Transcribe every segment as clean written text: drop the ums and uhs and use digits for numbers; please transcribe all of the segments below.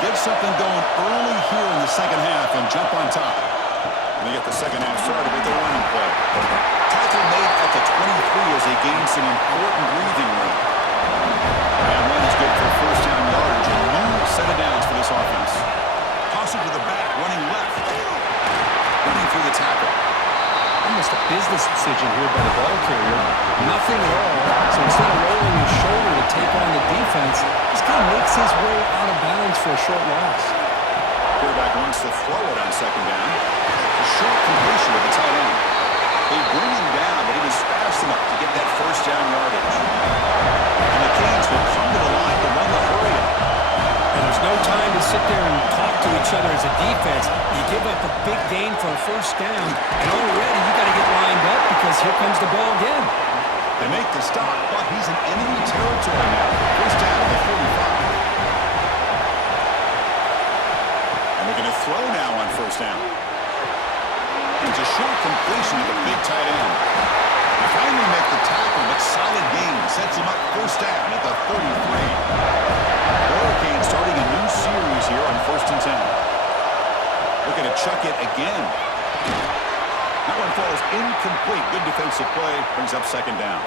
get something going early here in the second half and jump on top. And they get the second half started with the running play. Tackle made at the 23 as they gain some important breathing room. And run is good for first down yardage. A new set of downs for this offense. Toss it to the back, running left. Running through the tackle. Almost a business decision here by the ball carrier. Nothing at all. So instead of rolling his shoulder to take on the defense, this guy makes his way out of bounds for a short loss. Quarterback wants to throw it on second down. A short completion with the tight end. They bring him down, but he was fast enough to get that first down yardage. And the Canes will come to the line to run the hurry up. And there's no time to sit there and talk to each other as a defense. You give up a big gain for a first down, and already you got to get lined up because here comes the ball again. They make the stop, but he's in enemy territory now. First down at the 45. And they're going to throw now on first down. It's a short completion to the big tight end. They finally make the tackle, but solid gain sets him up first down at the 33. Hurricanes starting a new series here on 1st and 10. Looking to chuck it again. That one falls incomplete. Good defensive play. Brings up second down.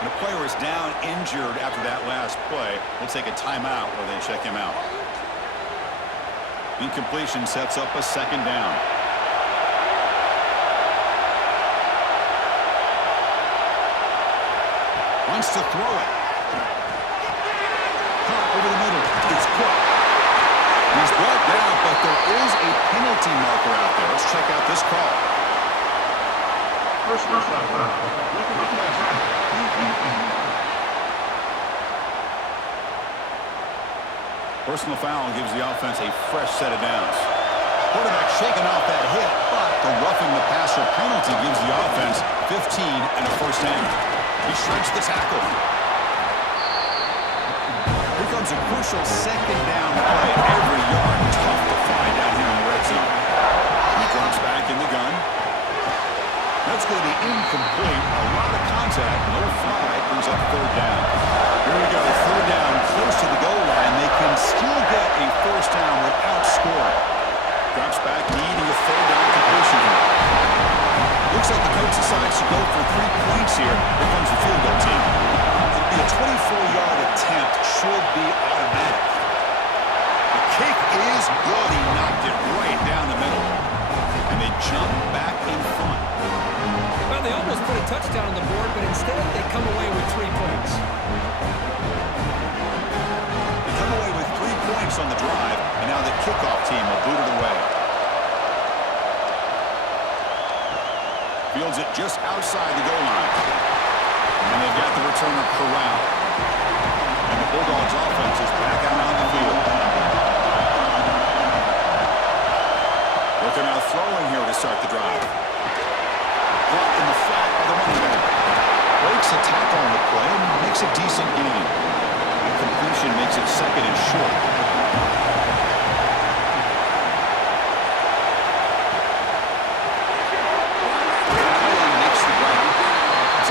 And the player is down injured after that last play. They'll take a timeout where they check him out. Incompletion sets up a second down. Wants to throw it. Caught over the middle. It's Cook. He's brought down, but there is a penalty marker out there. Let's check out this call. Personal foul gives the offense a fresh set of downs. Quarterback shaking off that hit, but the roughing the passer penalty gives the offense 15 and a first down. He shreds the tackle. Here comes a crucial second down play. Every yard tough to find down here in the red zone. He drops back in the gun. That's going to be incomplete. A lot of contact. No flag. Brings up third down. Here we go. Third down close to the goal line. They can still get a first down without scoring. Drops back needing a third down completion here. Looks like the coach decides to go for 3 points here. Here comes the field goal team. It'll be a 24-yard attempt. Should be automatic. The kick is good. He knocked it right down the middle. And they jump back in front. Well, they almost put a touchdown on the board, but instead they come away with 3 points. They come away with 3 points on the drive, and now the kickoff team will boot it away. Fields it just outside the goal line. And they've got the returner corralled. And the Bulldogs offense is back out on the field. Looking out throwing here to start the drive. Brought in the flat by the running back. Breaks a tackle on the play and makes a decent gain. And completion makes it second and short.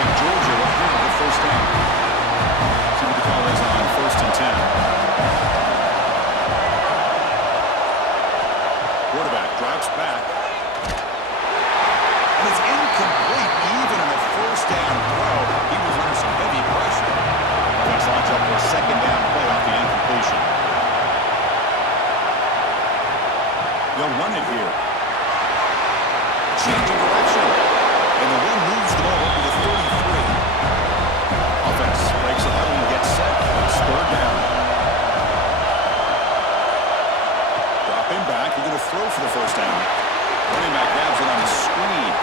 Georgia right here with the first down. See what the call is on 1st and 10. Quarterback drops back. And it's incomplete even on the first down throw. He was under some heavy pressure. Offense lines up for a second down play off the incompletion. They'll run it here. Change of direction. And the one moves the ball up to the 33. Offense breaks the huddle and gets set. It's third down. Dropping back. You're going to throw for the first down. Running back grabs it on the screen.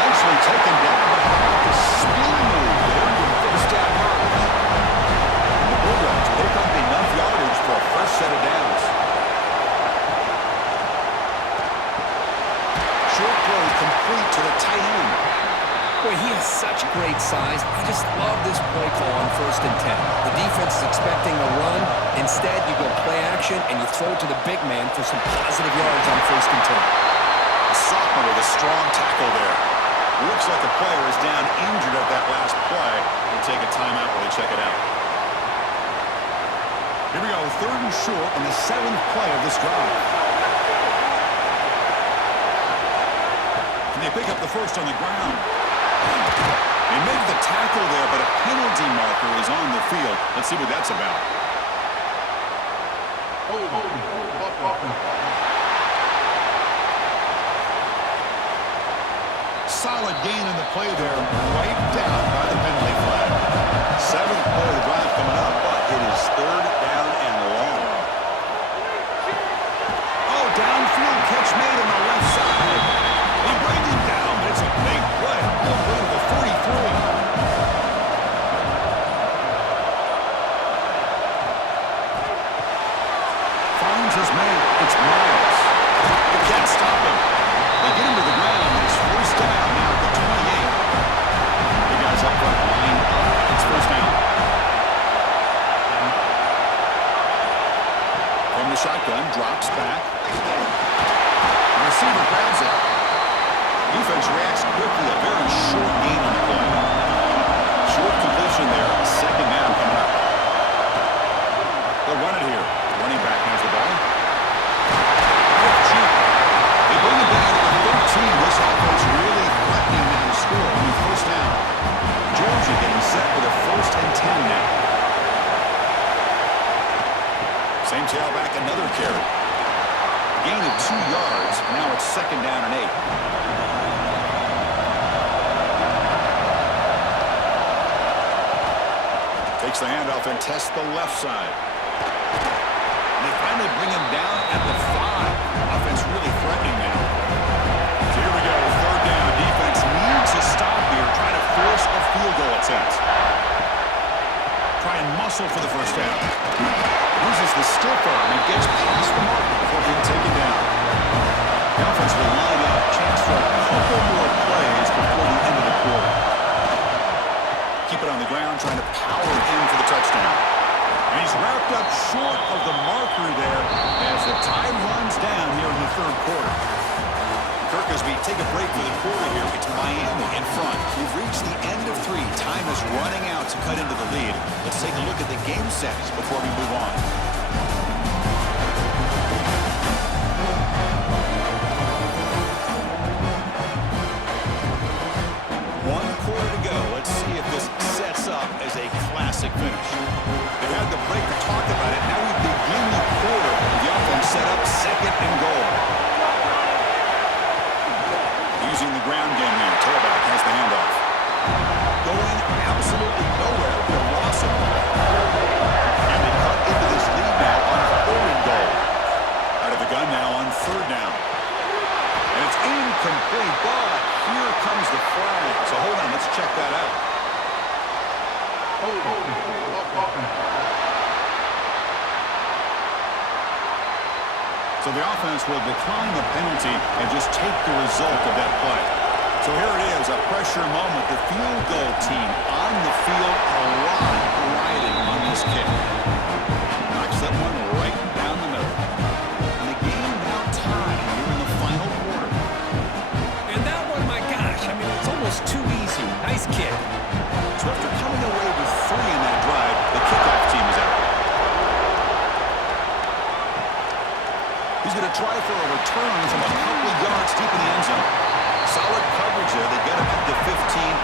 Eventually taken down, but how about the spin move? They earned him first down yardage. And the Bulldogs pick up enough yardage for a first set of downs. Short throw complete to the tight end. Boy, he has such great size. I just love this play call on 1st and 10. The defense is expecting a run. Instead, you go play action, and you throw it to the big man for some positive yards on 1st and 10. A sophomore with a strong tackle there. Looks like the player is down injured at that last play. We'll take a timeout while they check it out. Here third and short on the 7th play of this drive. Can they pick up the first on the ground? They made the tackle there, but a penalty marker is on the field. Let's see what that's about. Solid gain in the play there, right down by the penalty flag. 7th play of the drive coming up, but it is 3rd down and long. Oh, downfield catch made on the left side. They bring him down, but it's a big play. All the way to the 43. Finds his man. It's Miles. They can't stop him. They get him to the ground, and it's 1st down now at the 28. The guys up front lined up. It's 1st down. From the shotgun, drops back. The receiver grabs it. Defense reacts quickly. A very short gain on the play. Short completion there. 2nd down coming up. They'll run it here. Running back has the ball. They bring it down to the 13. This offense really threatening now to score on the 1st down. Georgia getting set for the 1st and 10 now. Same tailback, another carry. Gain of 2 yards. Now it's 2nd down and 8. Takes the handoff and tests the left side. And they finally bring him down at the 5. Offense really threatening now. So here we go. 3rd down. Defense needs a stop here. Trying to force a field goal attempt. Try and muscle for the 1st down. Uses the stiff arm and gets past the mark before being taken down. The offense will line up. Chance for a couple more plays before the end of the quarter. Keep it on the ground, trying to power in for the touchdown. And he's wrapped up short of the marker there as the time runs down here in the 3rd quarter. Kirk, as we take a break for the quarter here, it's Miami in front. We've reached the end of 3. Time is running out to cut into the lead. Let's take a look at the game sets before we move on. One quarter to go. Let's see if this sets up as a classic finish. They've had the break to talk about it. Now we begin the quarter. The offense set up 2nd and goal. Using the ground game here. Tailback has the handoff. Going absolutely nowhere with a loss of ball. And they cut into this lead now on 3rd and goal. Out of the gun now on 3rd down. And it's incomplete, but here comes the flag. So hold on, let's check that out. So the offense will decline the penalty and just take the result of that play. So here it is, a pressure moment. The field goal team on the field, a lot riding on this kick. Knocks that one right down the middle. And the game now tied here in the final quarter. And that one, my gosh, I mean, it's almost too easy. Nice kick. So after coming away with 3 in that drive, the kickoff team is out. He's going to try for a return from a couple of yards deep in the end zone. Solid coverage there. They get him at the 15.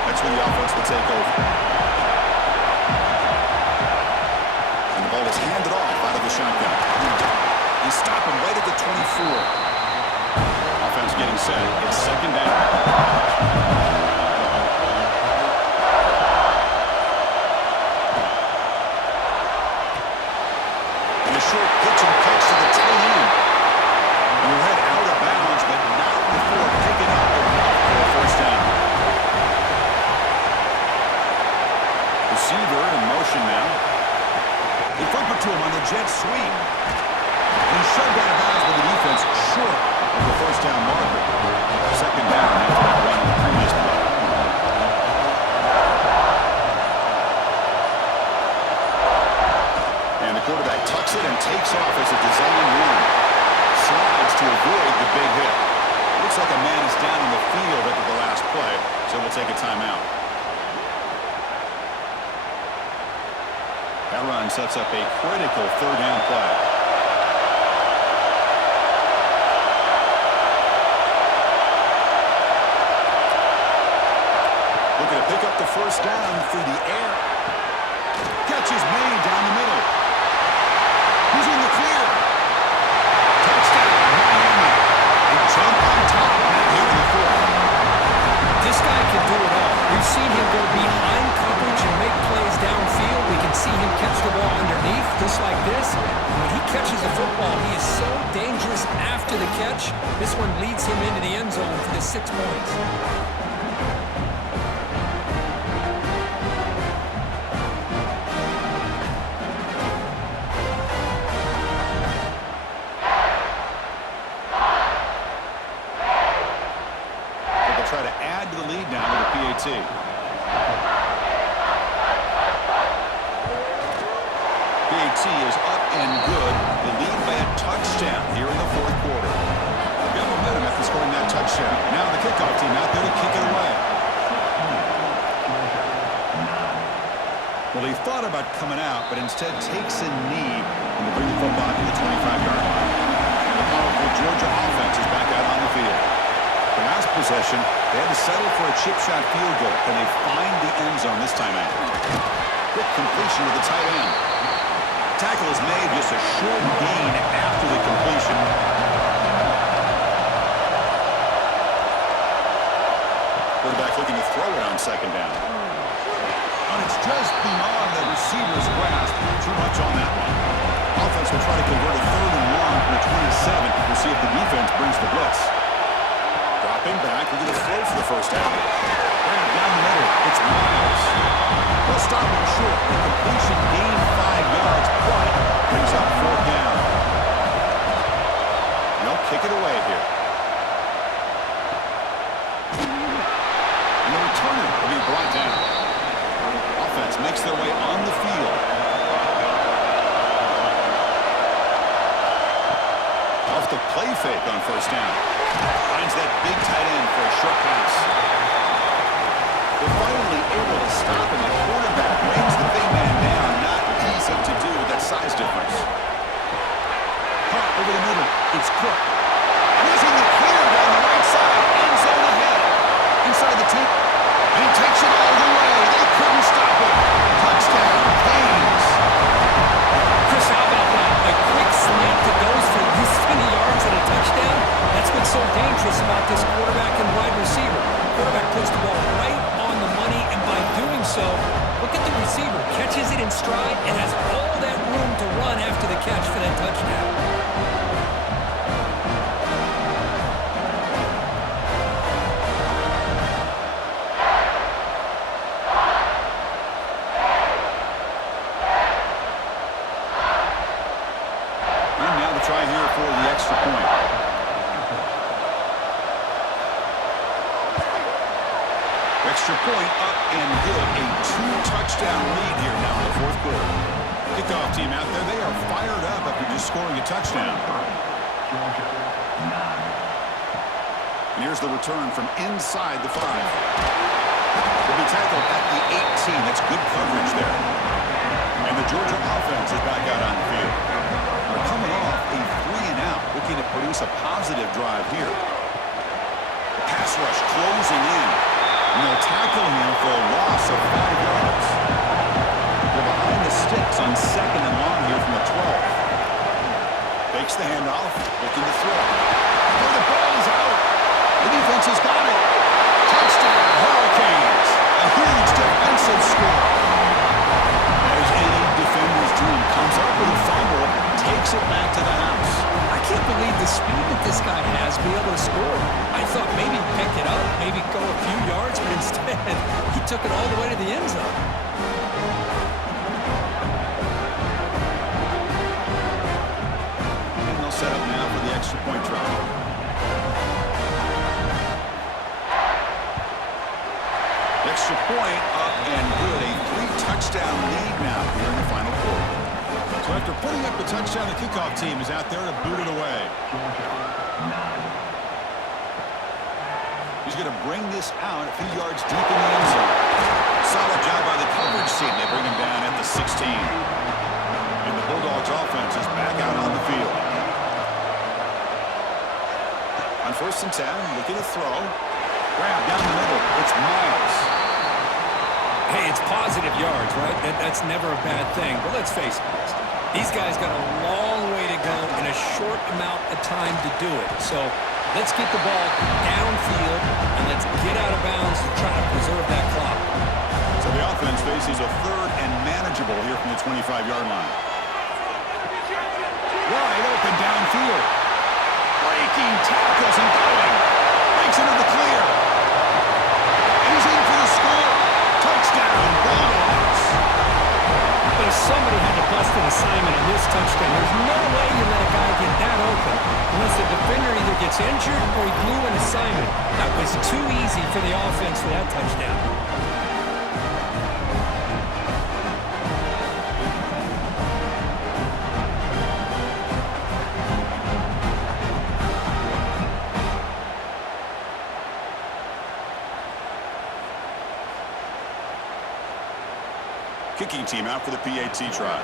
That's where the offense will take over. And the ball is handed off out of the shotgun. They stop him right at the 24. Offense getting set. It's 2nd down. And a short pitch and catch to the tight end. And we'll head out of bounds, but not before picking up enough for a 1st down. Receiver in motion now. They flip it to him on the jet sweep. And he's shoved out of bounds by the defense short of the 1st down marker. 2nd down after that run on the previous play. And the quarterback tucks it and takes off as a design run. Slides to avoid the big hit. Looks like a man is down in the field after the last play, so we'll take a timeout. That run sets up a critical third down play. Looking to pick up the first down through the air. Catch is made down the middle. Who's in the clear? Touchdown, Miami. They jump on top here in the fourth. This guy can do it all. We've seen him go behind coverage and make plays downfield. We can see him catch the ball underneath, just like this. When he catches a football, he is so dangerous after the catch. This one leads him into the end zone for the 6 points. Try to add to the lead now with a PAT. PAT is up and good. The lead by a touchdown here in the fourth quarter. They've got momentum after scoring that touchdown. Now the kickoff team out there to kick it away. Well, he thought about coming out, but instead takes a knee and to bring the football to the 25-yard line. And the powerful Georgia offense is back out on the field. The last possession, they had to settle for a chip shot field goal. Can they find the end zone this time out? Quick completion to the tight end. Tackle is made, just a short gain after the completion. Quarterback looking to throw it on second down. And it's just beyond the receiver's grasp. Too much on that one. Offense will try to convert a 3rd and 1 from the 27. We'll see if the defense brings the blitz. Dropping back, we're going to throw for the first down. And down the middle, it's Miles. They'll stop him short. The completion gained 5 yards, but brings up 4th down. They'll kick it away here. And the returner will be brought down. Offense makes their way on the field. Off the play fake on first down. Finds that big tight end for a short pass. They're finally able to stop him. The quarterback brings the big man down. Not easy to do with that size difference. Caught over the middle. It's Cook. And he's in the clear down the right side. End zone ahead. Inside the 10. And he takes it all the way. They couldn't stop him. Touchdown, Canes. Chris, how about that? A quick slant that goes for this many yards and a touchdown. That's what's so dangerous about this quarterback and wide receiver. Quarterback puts the ball right on the money, and by doing so, look at the receiver. Catches it in stride and has all that room to run after the catch for that touchdown. Try here for the extra point. Extra point up and good. A 2-touchdown lead here now in the fourth quarter. Kickoff team out there. They are fired up after just scoring a touchdown. And here's the return from inside the 5. Will be tackled at the 18. That's good coverage there. And the Georgia offense is back out on the field. They're coming off a 3-and-out, looking to produce a positive drive here. The pass rush closing in. And they'll tackle him for a loss of 5 yards. They're behind the sticks on 2nd and long here from the 12. Fakes the handoff, looking to throw. Oh, the ball is out. The defense has got it. Touchdown, Hurricanes. A huge defensive score. As any defender's dream, comes up with a fumble, takes it back to the house. I can't believe the speed that this guy has to be able to score. I thought maybe pick it up, maybe go a few yards, but instead he took it all the way to the end zone. And they'll set up now for the extra point try. Extra point up and good. A 3-touchdown lead now here in the final quarter. So after putting up the touchdown, the kickoff team is out there to boot it away. He's going to bring this out a few yards deep in the end zone. Solid job by the coverage team. They bring him down at the 16. And the Bulldogs offense is back out on the field. On 1st and 10, looking to throw. Grab down the middle. It's Miles. Hey, it's positive yards, right? That's never a bad thing. But let's face it, these guys got a long way to go in a short amount of time to do it. So let's get the ball downfield, and let's get out of bounds to try to preserve that clock. So the offense faces a 3rd and manageable here from the 25-yard line. Wide open downfield. Breaking tackles and going. Breaks into the clear. And he's in for the score. Touchdown, Bulldogs. But if somebody had to bust an assignment on this touchdown, there's no way you let a guy get that open unless the defender either gets injured or he blew an assignment. That was too easy for the offense for that touchdown. Kicking team out for the PAT try.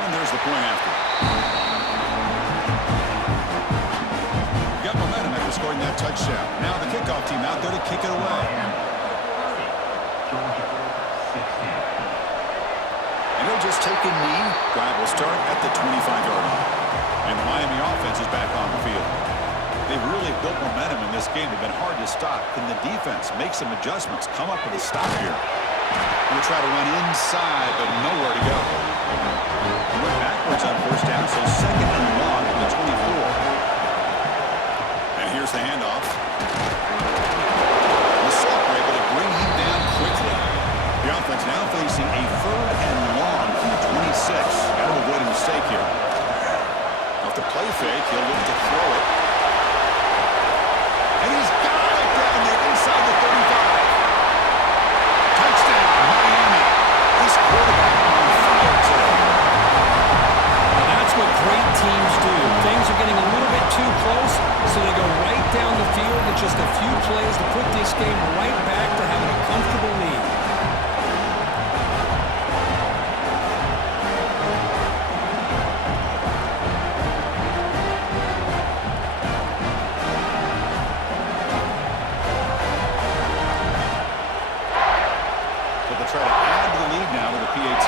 And there's the point after. Got momentum after scoring that touchdown. Now the kickoff team out there to kick it away. And he'll just take a knee. Drive will start at the 25-yard line. And the Miami offense is back on the field. They've really built momentum in this game. They've been hard to stop. Can the defense make some adjustments? Come up with a stop here. We'll try to run inside, but nowhere to go. He went backwards on 1st down, so 2nd and long from the 24. And here's the handoff. The Saints were able to bring him down quickly. The offense now facing a 3rd and long from the 26. Got to avoid a mistake here. Off the play fake, he'll look to throw it. And he's got it down there inside the 35. Touchdown, Miami. This quarterback on fire today. Well, that's what great teams do. Things are getting a little bit too close, so they go right down the field with just a few plays to put this game right back to having a comfortable lead. Try to add to the lead now with the PAT.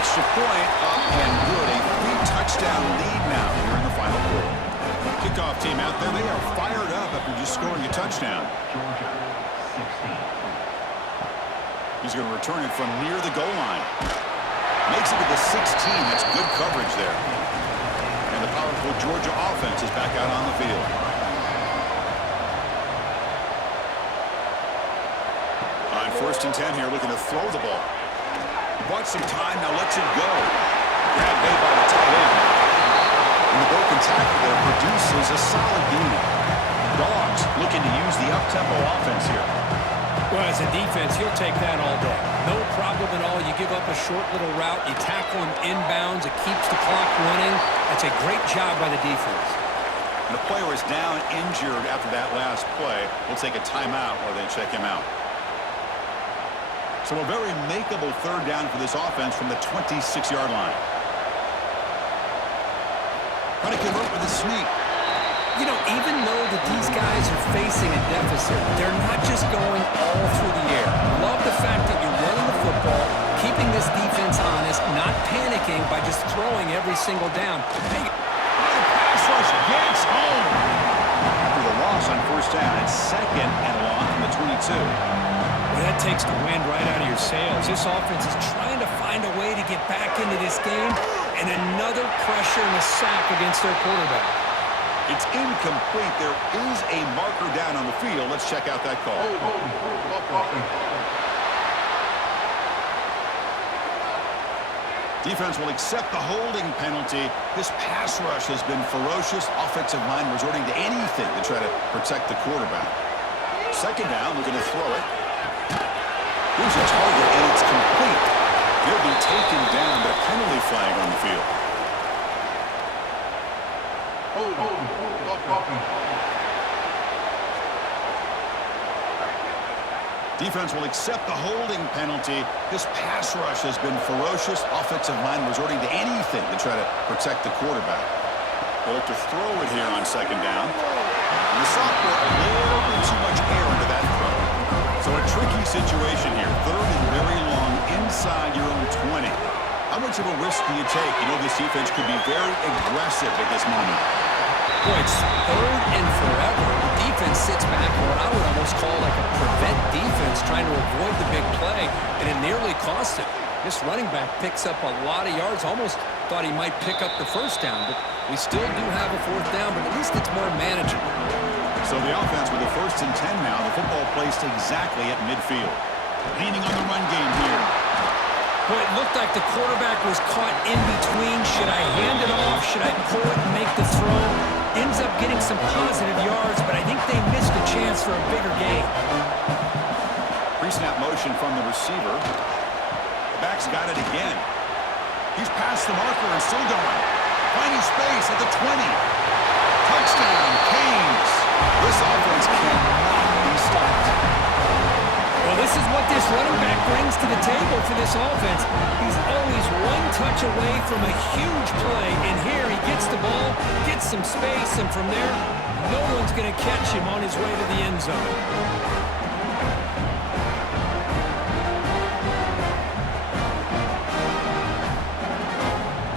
Extra point up and good. A 3-touchdown lead now here in the final quarter. Kickoff team out there. They are fired up after just scoring a touchdown. He's going to return it from near the goal line. Makes it to the 16. That's good coverage there. And the powerful Georgia offense is back out on the field. On 1st and 10 here, looking to throw the ball. He bought some time, now lets it go. Grab made by the tight end. And the broken tackle there produces a solid gain. Dogs looking to use the up-tempo offense here. Well, as a defense, you'll take that all day. No problem at all. You give up a short little route. You tackle him inbounds. It keeps the clock running. That's a great job by the defense. And the player is down injured after that last play. We'll take a timeout while they check him out. So a very makeable 3rd down for this offense from the 26-yard line. Trying to convert with a sneak. You know, even though that these guys are facing a deficit, they're not just going all through the air. Love the fact that you're running the football, keeping this defense honest, not panicking by just throwing every single down. Hey, the pass rush gets home. After the loss on 1st down, it's 2nd and long from the 22. Well, that takes the wind right out of your sails. This offense is trying to find a way to get back into this game, and another pressure and a sack against their quarterback. It's incomplete. There is a marker down on the field. Let's check out that call. Defense will accept the holding penalty. This pass rush has been ferocious. Offensive line resorting to anything to try to protect the quarterback. 2nd down, we're going to throw it. Here's a target, and it's complete. He'll be taken down, but a penalty flag on the field. Defense will accept the holding penalty. This pass rush has been ferocious. Offensive line resorting to anything to try to protect the quarterback. They look to throw it here on second down. And the sophomore, a little bit too much air into that throw. So a tricky situation here. Third and very long inside your own 20. How much of a risk do you take? You know this defense could be very aggressive at this moment. Boy, it's third and forever. The defense sits back in what I would almost call like a prevent defense, trying to avoid the big play, and it nearly cost it. This running back picks up a lot of yards. Almost thought he might pick up the first down, but we still do have a fourth down, but at least it's more manageable. So the offense with a 1st and 10 now. The football placed exactly at midfield. Leaning on the run game here. Boy, it looked like the quarterback was caught in between. Should I hand it off? Should I pull it and make the throw? Ends up getting some positive yards, but I think they missed a chance for a bigger gain. Pre-snap motion from the receiver. The back's got it again. He's past the marker and still going. Finding space at the 20. Touchdown, Canes. This offense cannot be stopped. Well, this is what this running back brings to the table for this offense. He's always one touch away from a huge play, and here he gets the ball, gets some space, and from there, no one's going to catch him on his way to the end zone.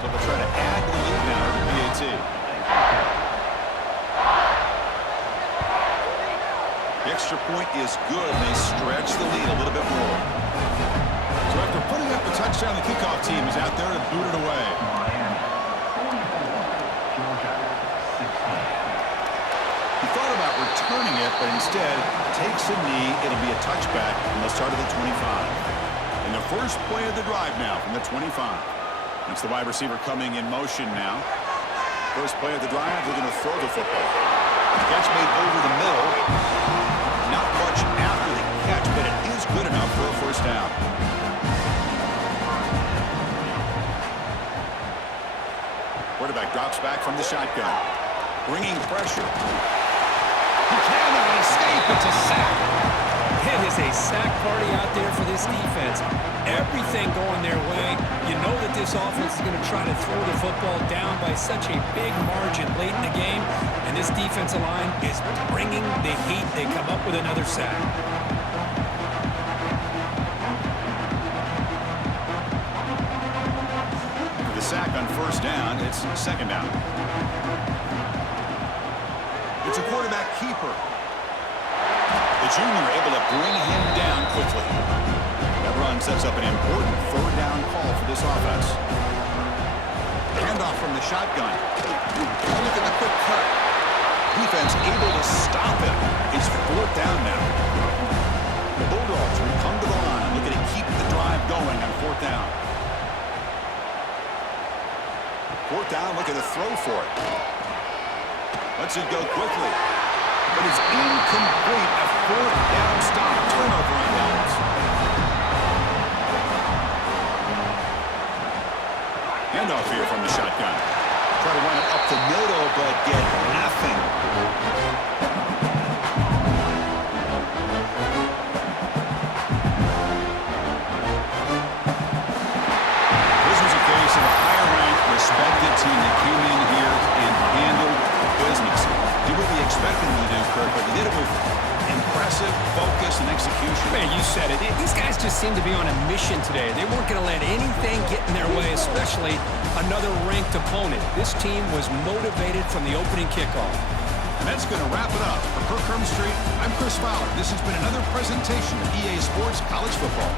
So they'll try to add to the lead now to the PAT. The extra point is good, and they stretch the lead a little bit more. So after putting up the touchdown, the kickoff team is out there to boot it away. He thought about returning it, but instead takes a knee. It'll be a touchback, and they'll start at the 25. And the first play of the drive now from the 25. It's the wide receiver coming in motion now. First play of the drive, they're going to throw the football. Catch made over the middle. Not much after the catch, but it is good enough for a first down. Quarterback drops back from the shotgun. Bringing pressure. He cannot escape. It's a sack. It is a sack party out there for this defense. Everything going their way. You know that this offense is going to try to throw the football down by such a big margin late in the game, and this defensive line is bringing the heat. They come up with another sack. For the sack on first down, it's second down. It's a quarterback keeper. The junior able to bring him down quickly. That run sets up an important third down call for this offense. Handoff from the shotgun. Look at the quick cut. Defense able to stop him. It's fourth down now. The Bulldogs will come to the line and looking to keep the drive going on fourth down. Fourth down, looking to throw for it. Lets it go quickly. But it's incomplete. A fourth down stop. Turnover on downs. Handoff here from the shotgun. Try to run it up the middle, but get nothing. This was a case of a higher-ranked, respected team that came in here and handled business. Did what we expected them to do, Kirk, but they did it with impressive focus and execution. Man, you said it. These guys just seem to be on a mission today. They weren't going to let anything get in their way, especially another ranked opponent. This team was motivated from the opening kickoff. And that's going to wrap it up. For Kirk Street, I'm Chris Fowler. This has been another presentation of EA Sports College Football.